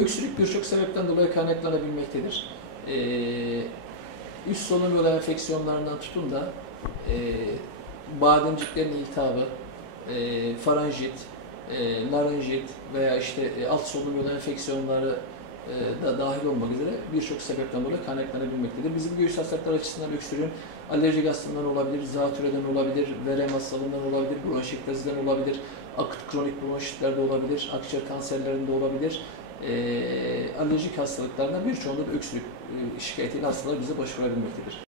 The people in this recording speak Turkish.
Öksürük birçok sebepten dolayı kaynaklanabilmektedir. Üst solunum yolu enfeksiyonlarından tutun da bademciklerin iltihabı, faranjit, larenjit veya işte alt solunum yolu enfeksiyonları da dahil olmak üzere birçok sebepten dolayı kaynaklanabilmektedir. Bizim göğüs hastalıkları açısından öksürüğün alerjik astımdan olabilir, zatürreden olabilir, verem hastalığından olabilir, bronşektaziden olabilir, akut kronik bronşitlerde olabilir, akciğer kanserlerinde olabilir. Alerjik hastalıklardan birçoğunda da öksürük şikayetiyle hastalar bize başvurabilmektedir.